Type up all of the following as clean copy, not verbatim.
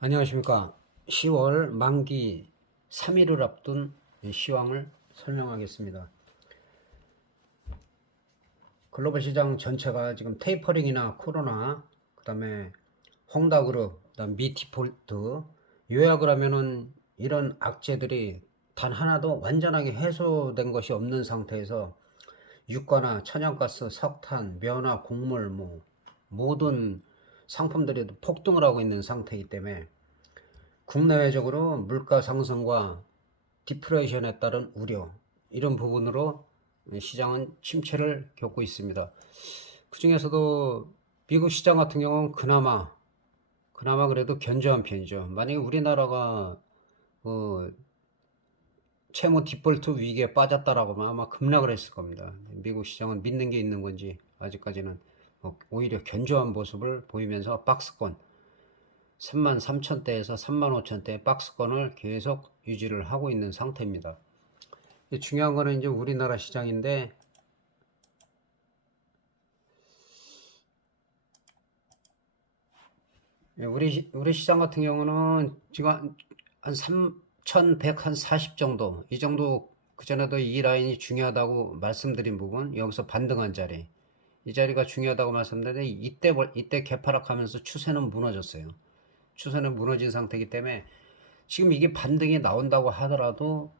안녕하십니까. 10월 만기 3일을 앞둔 시황을 설명하겠습니다. 글로벌 시장 전체가 지금 테이퍼링이나 코로나, 그 다음에 홍다그룹, 그 다음 미디폴트, 요약을 하면은 이런 악재들이 단 하나도 완전하게 해소된 것이 없는 상태에서 유가나 천연가스, 석탄, 면화, 곡물, 모든 상품들이 폭등을 하고 있는 상태이기 때문에 국내외적으로 물가 상승과 디프레이션에 따른 우려, 이런 부분으로 시장은 침체를 겪고 있습니다. 그 중에서도 미국 시장 같은 경우는 그나마 그래도 견조한 편이죠. 만약에 우리나라가 채무 디폴트 위기에 빠졌다라고 하면 아마 급락을 했을 겁니다. 미국 시장은 믿는 게 있는 건지 아직까지는 오히려 견조한 모습을 보이면서 박스권 33,000대에서 35,000대 박스권을 계속 유지를 하고 있는 상태입니다. 중요한 거는 이제 우리나라 시장인데, 우리 시장 같은 경우는 지금 한 3,140 정도, 이 정도, 그전에도 이 라인이 중요하다고 말씀드린 부분, 여기서 반등한 자리, 이 자리가 중요하다고 말씀드렸는데, 이때 개파락하면서 추세는 무너졌어요. 추세는 무너진 상태이기 때문에 지금 이게 반등이 나온다고 하더라도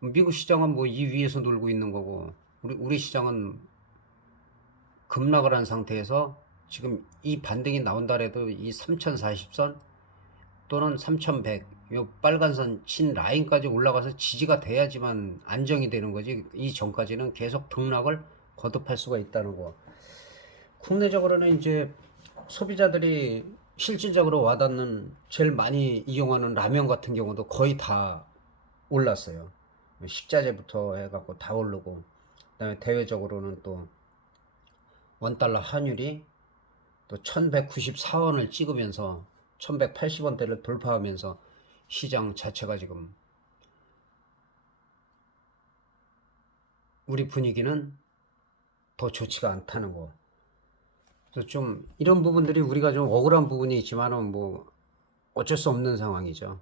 미국 시장은 뭐 이 위에서 놀고 있는 거고, 우리 시장은 급락을 한 상태에서 지금 이 반등이 나온다 해도 이 3040선 또는 3100, 요 빨간선 친 라인까지 올라가서 지지가 돼야지만 안정이 되는 거지, 이 전까지는 계속 등락을 거듭할 수가 있다는 거. 국내적으로는 이제 소비자들이 실질적으로 와닿는 제일 많이 이용하는 라면 같은 경우도 거의 다 올랐어요. 식자재부터 해갖고 다 오르고, 그다음에 대외적으로는 또 원달러 환율이 또 1194원을 찍으면서 1180원대를 돌파하면서 시장 자체가 지금, 우리 분위기는 더 좋지가 않다는 거. 그래서 좀 이런 부분들이 우리가 좀 억울한 부분이 있지만은 뭐 어쩔 수 없는 상황이죠.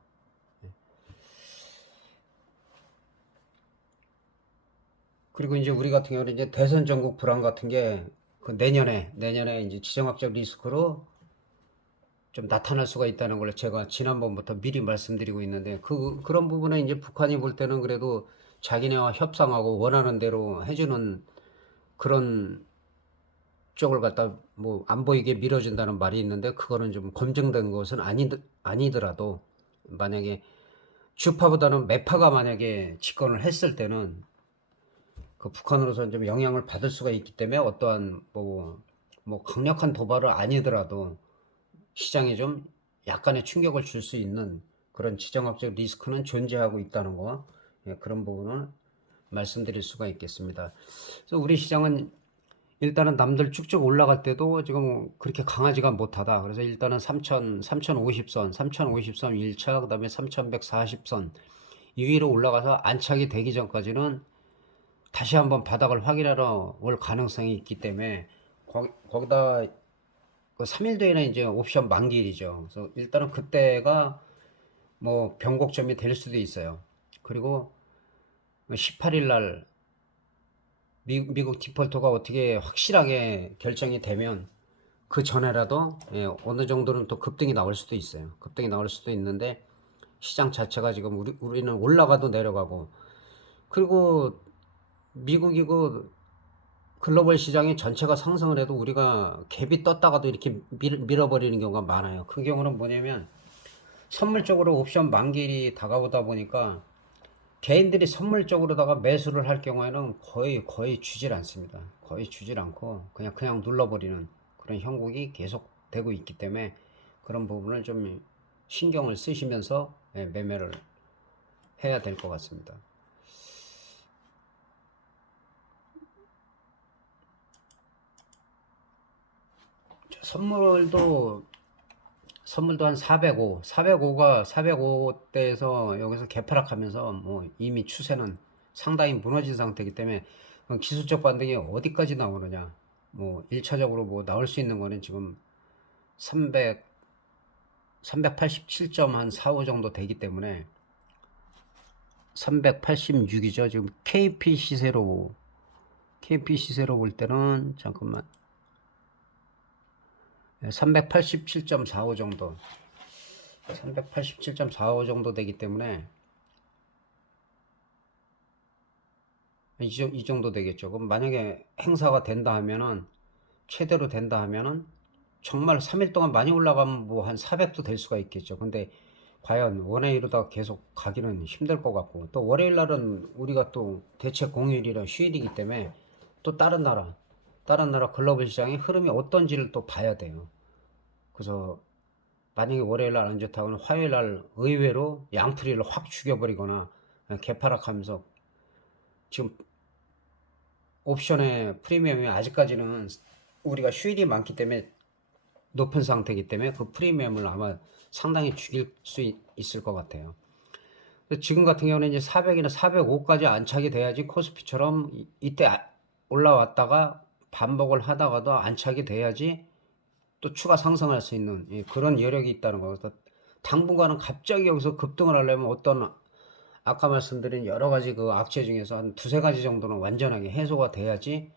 그리고 이제 우리 같은 경우는 이제 대선 전국 불안 같은 게 그 내년에 이제 지정학적 리스크로 좀 나타날 수가 있다는 걸 제가 지난번부터 미리 말씀드리고 있는데, 그런 부분에 이제 북한이 볼 때는 그래도 자기네와 협상하고 원하는 대로 해주는 그런 쪽을 갖다 뭐 안 보이게 밀어준다는 말이 있는데, 그거는 좀 검증된 것은 아니더라도 만약에 주파보다는 매파가 만약에 집권을 했을 때는 그 북한으로서는 좀 영향을 받을 수가 있기 때문에 어떠한 뭐 강력한 도발은 아니더라도 시장에 좀 약간의 충격을 줄 수 있는 그런 지정학적 리스크는 존재하고 있다는 거, 그런 부분을 말씀드릴 수가 있겠습니다. 그래서 우리 시장은 일단은 남들 쭉쭉 올라갈 때도 지금 그렇게 강하지가 못하다. 그래서 일단은 3,050선, 3,050선 1차, 그 다음에 3,140선 이 위로 올라가서 안착이 되기 전까지는 다시 한번 바닥을 확인하러 올 가능성이 있기 때문에, 거기다 그 3일 뒤에는 이제 옵션 만기일이죠. 그래서 일단은 그때가 뭐 변곡점이 될 수도 있어요. 그리고 18일 날 미국 디폴트가 어떻게 확실하게 결정이 되면 그 전에라도 어느 정도는 또 급등이 나올 수도 있어요. 급등이 나올 수도 있는데, 시장 자체가 지금 우리는 올라가도 내려가고, 그리고 미국이 그 글로벌 시장이 전체가 상승을 해도 우리가 갭이 떴다가도 이렇게 밀어버리는 경우가 많아요. 그 경우는 뭐냐면 선물적으로 옵션 만기일이 다가오다 보니까 개인들이 선물적으로다가 매수를 할 경우에는 거의 주질 않습니다. 거의 주질 않고 그냥 눌러버리는 그런 형국이 계속 되고 있기 때문에, 그런 부분을 좀 신경을 쓰시면서 매매를 해야 될 것 같습니다. 선물도 선물도 한 405대에서 여기서 개파락하면서 뭐 이미 추세는 상당히 무너진 상태이기 때문에 기술적 반등이 어디까지 나오느냐. 뭐 1차적으로 뭐 나올 수 있는 거는 지금 300, 387.45 정도 되기 때문에 386이죠. 지금 KP 시세로 볼 때는 잠깐만 387.45 정도 387.45 정도 되기 때문에 이 정도 되겠죠. 그럼 만약에 행사가 된다 하면은 최대로 된다 하면은 정말 3일 동안 많이 올라가면 뭐 한 400도 될 수가 있겠죠. 근데 과연 원에 이루다가 계속 가기는 힘들 것 같고, 또 월요일 날은 우리가 또 대체 공휴일이라 휴일이기 때문에 또 다른 나라 글로벌 시장의 흐름이 어떤지를 또 봐야 돼요. 그래서 만약에 월요일 날 안 좋다 면 화요일 날 의외로 양풀이를 확 죽여버리거나 개파락하면서, 지금 옵션의 프리미엄이 아직까지는 우리가 휴일이 많기 때문에 높은 상태이기 때문에 그 프리미엄을 아마 상당히 죽일 수 있을 것 같아요. 지금 같은 경우는 이제 400이나 405까지 안착이 돼야지 코스피처럼 이때 올라왔다가 반복을 하다가도 안착이 돼야지 또 추가 상승할 수 있는 그런 여력이 있다는 거. 그래서 당분간은 갑자기 여기서 급등을 하려면 어떤 아까 말씀드린 여러 가지 그 악재 중에서 한 두세 가지 정도는 완전하게 해소가 돼야지,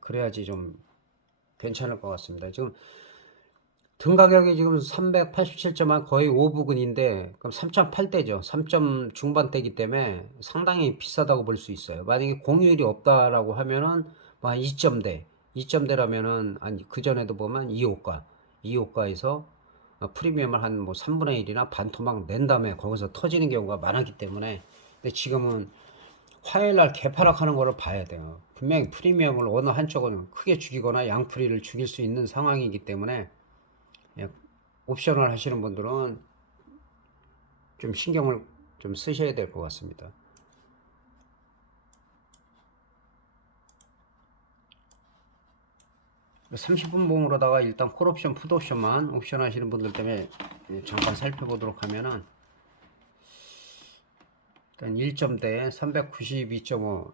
그래야지 좀 괜찮을 것 같습니다. 지금 등 가격이 지금 387.1 거의 5부근인데 그럼 3.8대죠. 3점 중반대이기 때문에 상당히 비싸다고 볼 수 있어요. 만약에 공휴일이 없다라고 하면은 뭐 한 2점대라면은 아니 그 전에도 보면 2호가에서 프리미엄을 한 뭐 3분의 1이나 반토막 낸 다음에 거기서 터지는 경우가 많았기 때문에, 근데 지금은 화요일 날 개파락하는 거를 봐야 돼요. 분명히 프리미엄을 어느 한쪽은 크게 죽이거나 양프리를 죽일 수 있는 상황이기 때문에 옵션을 하시는 분들은 좀 신경을 좀 쓰셔야 될 것 같습니다. (30분) 봉으로다가 일단 콜옵션 풋옵션만 옵션 하시는 분들 때문에 잠깐 살펴보도록 하면은, 일단 1점대 392.5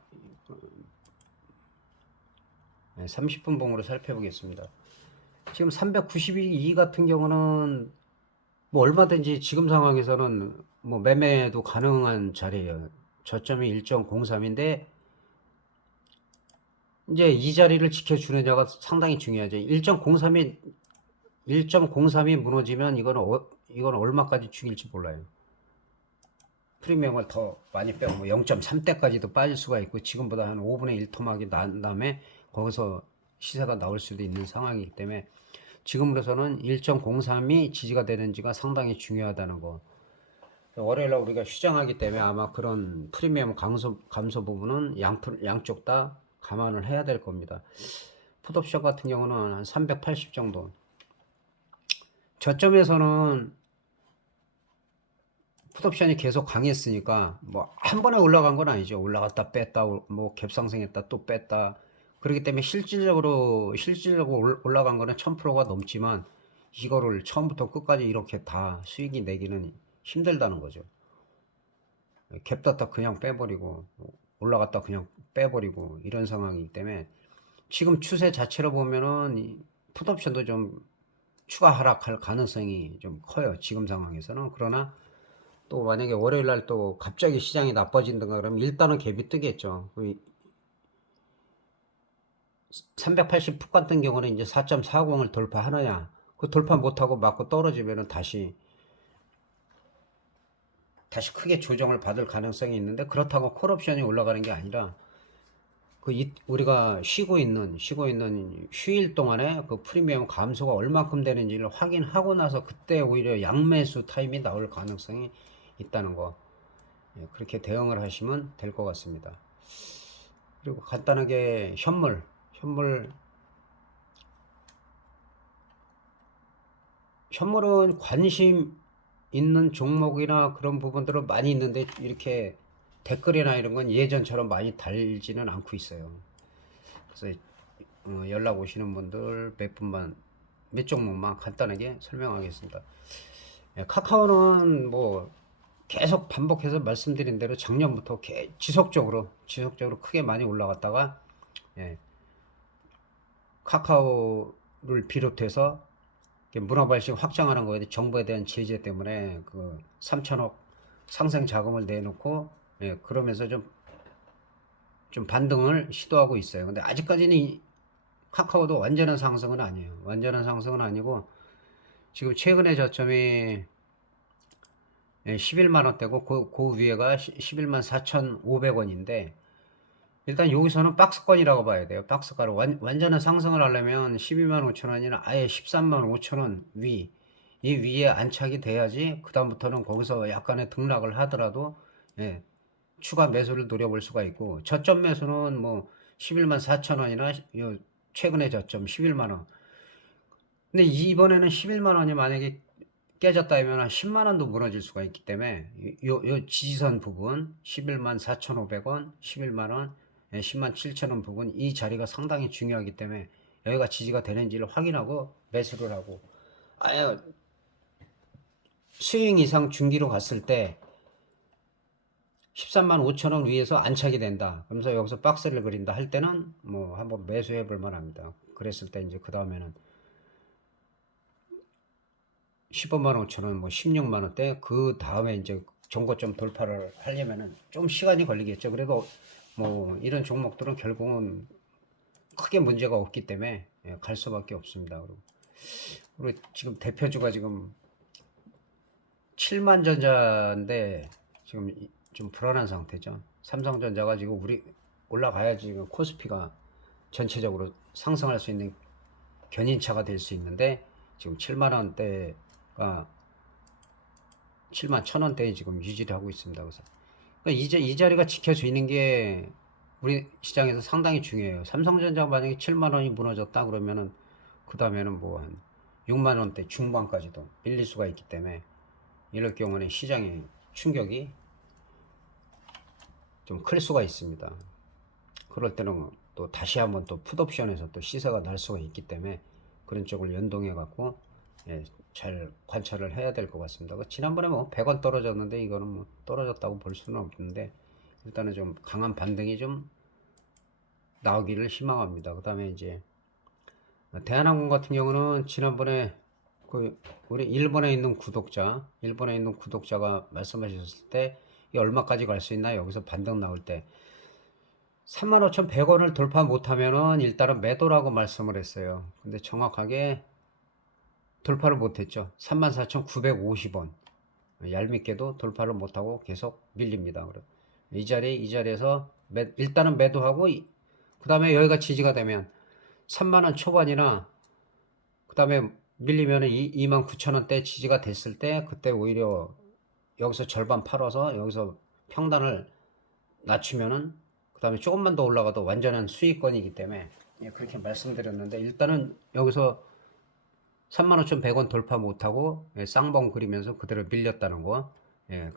30분 봉으로 살펴보겠습니다. 지금 392 같은 경우는 뭐 얼마든지 지금 상황에서는 뭐 매매도 가능한 자리예요. 저점이 1.03인데 이제 이 자리를 지켜주느냐가 상당히 중요하죠. 1.03이 무너지면 이건 얼마까지 죽일지 몰라요. 프리미엄을 더 많이 빼고 뭐 0.3대까지도 빠질 수가 있고, 지금보다 한 5분의 1 토막이 난 다음에 거기서 시세가 나올 수도 있는 상황이기 때문에 지금으로서는 1.03이 지지가 되는지가 상당히 중요하다는 거. 월요일날 우리가 휴장하기 때문에 아마 그런 프리미엄 감소 부분은 양쪽 다 감안을 해야 될 겁니다. 풋옵션 같은 경우는 한 380 정도. 저점에서는 풋옵션이 계속 강했으니까 뭐 한 번에 올라간 건 아니죠. 올라갔다 뺐다 뭐 갭상승했다 또 뺐다. 그렇기 때문에 실질적으로 올라간 거는 1000%가 넘지만 이거를 처음부터 끝까지 이렇게 다 수익이 내기는 힘들다는 거죠. 갭 떴다 그냥 빼버리고 올라갔다 그냥 빼버리고 이런 상황이기 때문에 지금 추세 자체로 보면은 풋옵션도 좀 추가 하락할 가능성이 좀 커요. 지금 상황에서는. 그러나 또 만약에 월요일 날 또 갑자기 시장이 나빠진다가 그러면 일단은 갭이 뜨겠죠. 380 풋 같은 경우는 이제 4.40을 돌파하느냐, 그 돌파 못하고 맞고 떨어지면은 다시 크게 조정을 받을 가능성이 있는데, 그렇다고 콜옵션이 올라가는 게 아니라 우리가 쉬고 있는 휴일 동안에 그 프리미엄 감소가 얼마큼 되는지를 확인하고 나서 그때 오히려 양매수 타임이 나올 가능성이 있다는 거, 그렇게 대응을 하시면 될 것 같습니다. 그리고 간단하게 현물은 관심 있는 종목이나 그런 부분들은 많이 있는데 이렇게 댓글이나 이런 건 예전처럼 많이 달지는 않고 있어요. 그래서 연락 오시는 분들 몇 종목만 간단하게 설명하겠습니다. 카카오는 뭐 계속 반복해서 말씀드린 대로 작년부터 지속적으로 크게 많이 올라갔다가, 카카오를 비롯해서 문화 발식 확장하는 거에 정부에 대한 제재 때문에 그 3천억 상생 자금을 내놓고 그러면서 좀 반등을 시도하고 있어요. 근데 아직까지는 카카오도 완전한 상승은 아니에요. 완전한 상승은 아니고 지금 최근에 저점이 11만 원대고 그 위에가 11만 4,500원인데 일단 여기서는 박스권이라고 봐야 돼요. 박스가로 완전한 상승을 하려면 12만 5천 원이나 아예 13만 5천 원 위, 이 위에 안착이 돼야지 그 다음부터는 거기서 약간의 등락을 하더라도 추가 매수를 노려볼 수가 있고 저점 매수는 뭐 11만 4천 원이나 최근에 저점 11만 원. 근데 이번에는 11만 원이 만약에 깨졌다 하면 한 10만 원도 무너질 수가 있기 때문에 요 지지선 부분 11만 4,500원, 11만 원, 10만 7천 원 부분 이 자리가 상당히 중요하기 때문에 여기가 지지가 되는지를 확인하고 매수를 하고 아예 스윙 이상 중기로 갔을 때 13만 5천 원 위에서 안착이 된다. 그러면서 여기서 박스를 그린다 할 때는 뭐 한번 매수해 볼 만합니다. 그랬을 때 이제 그 다음에는 15만 5천 원, 뭐 16만 원대 그 다음에 이제 정고점 돌파를 하려면은 좀 시간이 걸리겠죠. 그래도 뭐 이런 종목들은 결국은 크게 문제가 없기 때문에 갈 수밖에 없습니다. 그리고 지금 대표주가 지금 7만 전자인데 지금 좀 불안한 상태죠. 삼성전자가 지금 우리 올라가야지 지금 코스피가 전체적으로 상승할 수 있는 견인차가 될 수 있는데 지금 7만 원대가 7만 1,000원대에 지금 유지를 하고 있습니다. 그래서 그러니까 이 자리가 지켜져 있는 게 우리 시장에서 상당히 중요해요. 삼성전자가 만약에 7만 원이 무너졌다 그러면은 그 다음에는 뭐 한 6만 원대 중반까지도 밀릴 수가 있기 때문에 이럴 경우는 시장의 충격이 좀 클 수가 있습니다. 그럴 때는 또 다시 한번 또 풋옵션에서 또 시세가 날 수가 있기 때문에 그런 쪽을 연동해 갖고 잘 관찰을 해야 될 것 같습니다. 지난번에 뭐 100원 떨어졌는데 이거는 뭐 떨어졌다고 볼 수는 없는데 일단은 좀 강한 반등이 좀 나오기를 희망합니다. 그 다음에 이제 대한항공 같은 경우는 지난번에 그 우리 일본에 있는 구독자가 말씀하셨을 때 이 얼마까지 갈 수 있나 여기서 반등 나올 때 35,100원을 돌파 못하면은 일단은 매도라고 말씀을 했어요. 근데 정확하게 돌파를 못했죠. 34,950원. 얄밉게도 돌파를 못하고 계속 밀립니다. 이 자리에서 일단은 매도하고 그 다음에 여기가 지지가 되면 3만원 초반이나 그 다음에 밀리면 29,000원대 지지가 됐을 때 그때 오히려 여기서 절반 팔아서 여기서 평단을 낮추면은 그 다음에 조금만 더 올라가도 완전한 수익권이기 때문에 그렇게 말씀드렸는데 일단은 여기서 35,100원 돌파 못하고 쌍봉 그리면서 그대로 밀렸다는 거.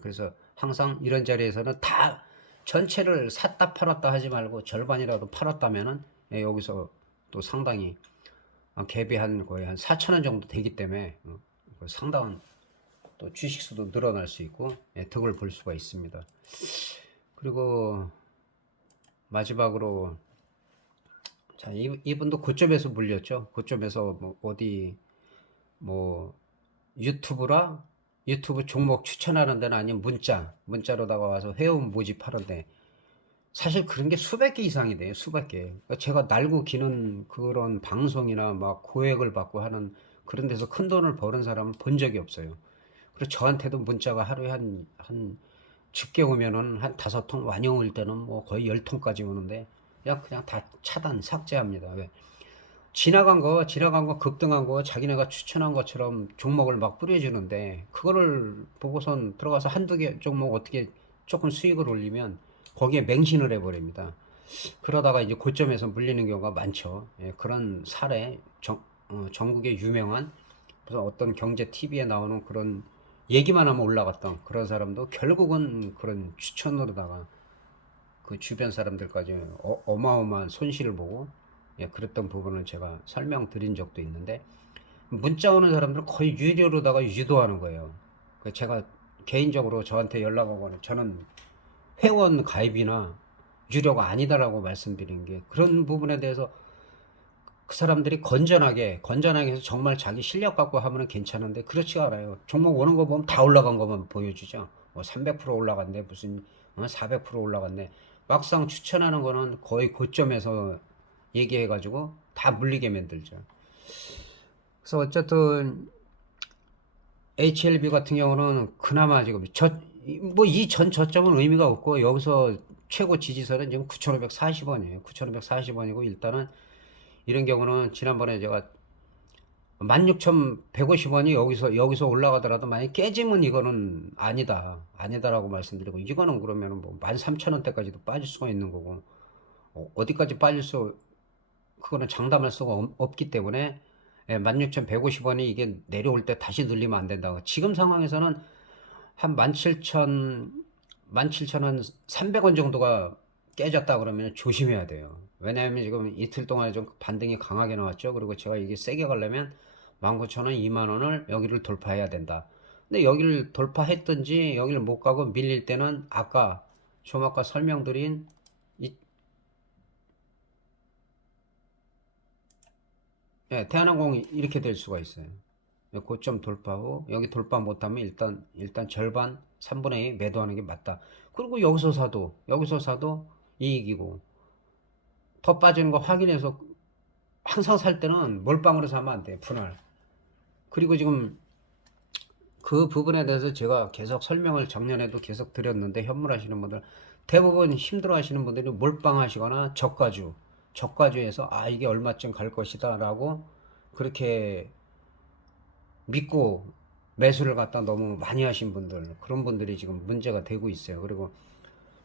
그래서 항상 이런 자리에서는 다 전체를 샀다 팔았다 하지 말고 절반이라도 팔았다면은 여기서 또 상당히 갭이 한 거의 한 4,000원 정도 되기 때문에 상당한 또 주식수도 늘어날 수 있고 득을 볼 수가 있습니다. 그리고 마지막으로 자 이분도 고점에서 물렸죠. 고점에서 뭐 어디 뭐 유튜브 종목 추천하는 데는 아니면 문자로다가 와서 회원 모집하는데 사실 그런 게 수백 개 이상이 돼요. 수백 개. 그러니까 제가 날고 기는 그런 방송이나 막 고액을 받고 하는 그런 데서 큰 돈을 버는 사람은 본 적이 없어요. 그리고 저한테도 문자가 하루에 한 집게 오면은 한 5통, 완영 올 때는 뭐 거의 10통까지 오는데 그냥 다 차단, 삭제합니다. 왜? 지나간 거 급등한 거 자기네가 추천한 것처럼 종목을 막 뿌려주는데 그거를 보고선 들어가서 한두 개 종목 어떻게 조금 수익을 올리면 거기에 맹신을 해버립니다. 그러다가 이제 고점에서 물리는 경우가 많죠. 그런 사례 전국에 유명한 무슨 어떤 경제 TV에 나오는 그런 얘기만 하면 올라갔던 그런 사람도 결국은 그런 추천으로다가 그 주변 사람들까지 어마어마한 손실을 보고 그랬던 부분을 제가 설명드린 적도 있는데 문자 오는 사람들은 거의 유료로다가 유도하는 거예요. 제가 개인적으로 저한테 연락 오거나 저는 회원 가입이나 유료가 아니다라고 말씀드린 게 그런 부분에 대해서 그 사람들이 건전하게 해서 정말 자기 실력 갖고 하면은 괜찮은데 그렇지가 않아요. 종목 오는 거 보면 다 올라간 것만 보여주죠. 뭐 300% 올라갔네, 무슨 400% 올라갔네. 막상 추천하는 거는 거의 고점에서 얘기해가지고 다 물리게 만들죠. 그래서 어쨌든 HLB 같은 경우는 그나마 지금 이 전 저점은 의미가 없고 여기서 최고 지지선은 지금 9,540원이에요. 9,540원이고 일단은 이런 경우는 지난번에 제가 16,150원이 여기서 올라가더라도 만약 깨지면 이거는 아니다라고 말씀드리고 이거는 그러면은 뭐 13,000원대까지도 빠질 수가 있는 거고 어디까지 빠질 수 그거는 장담할 수가 없기 때문에 16,150원이 이게 내려올 때 다시 늘리면 안 된다. 지금 상황에서는 한 17,300원 정도가 깨졌다 그러면 조심해야 돼요. 왜냐하면 지금 이틀 동안에 좀 반등이 강하게 나왔죠. 그리고 제가 이게 세게 가려면 19,000원, 2만원을 여기를 돌파해야 된다. 근데 여기를 돌파했든지 여기를 못 가고 밀릴 때는 좀 아까 설명드린 대한항공이 이렇게 될 수가 있어요. 고점 돌파하고 여기 돌파 못하면 일단 절반 3분의 2 매도하는 게 맞다. 그리고 여기서 사도 이익이고 더 빠지는 거 확인해서 항상 살 때는 몰빵으로 사면 안 돼. 분할. 그리고 지금 그 부분에 대해서 제가 계속 설명을 작년에도 계속 드렸는데 현물하시는 분들 대부분 힘들어 하시는 분들이 몰빵하시거나 저가주에서 이게 얼마쯤 갈 것이다 라고 그렇게 믿고 매수를 갖다 너무 많이 하신 분들 그런 분들이 지금 문제가 되고 있어요. 그리고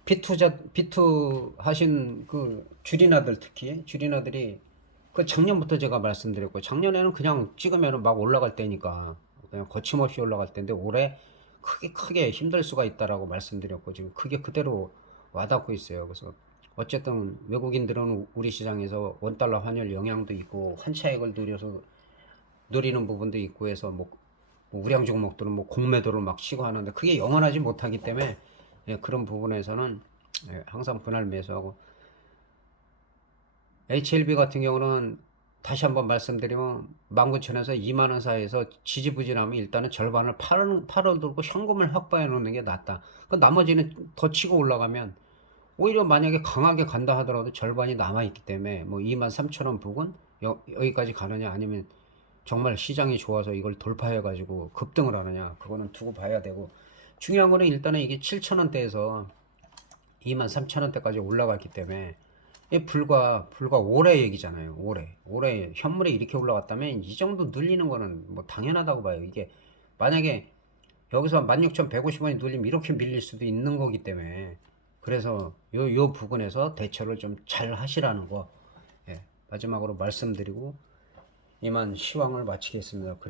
비투 하신 그 주리나들 특히 주리나들이 그 작년부터 제가 말씀드렸고 작년에는 그냥 찍으면 막 올라갈 때니까 그냥 거침없이 올라갈 때인데 올해 크게 힘들 수가 있다라고 말씀드렸고 지금 그게 그대로 와닿고 있어요. 그래서 어쨌든 외국인들은 우리 시장에서 원달러 환율 영향도 있고 환차익을 누리는 부분도 있고 해서 뭐 우량 종목들은 뭐 공매도를 막 치고 하는데 그게 영원하지 못하기 때문에 그런 부분에서는 항상 분할 매수하고 HLB 같은 경우는 다시 한번 말씀드리면 19,000원에서 2만원 사이에서 지지부진하면 일단은 절반을 팔아두고 현금을 확보해 놓는 게 낫다. 그 나머지는 더 치고 올라가면 오히려 만약에 강하게 간다 하더라도 절반이 남아있기 때문에 뭐 23,000원 부근 여기까지 가느냐 아니면 정말 시장이 좋아서 이걸 돌파해 가지고 급등을 하느냐 그거는 두고 봐야 되고 중요한 거는 일단은 이게 7,000원대에서 23,000원대까지 올라갔기 때문에 이 불과 올해 얘기잖아요. 올해 현물이 이렇게 올라갔다면 이 정도 늘리는 거는 뭐 당연하다고 봐요. 이게 만약에 여기서 16,150원이 눌리면 이렇게 밀릴 수도 있는 거기 때문에 그래서 요 부분에서 대처를 좀 잘 하시라는 거 마지막으로 말씀드리고 이만 시황을 마치겠습니다.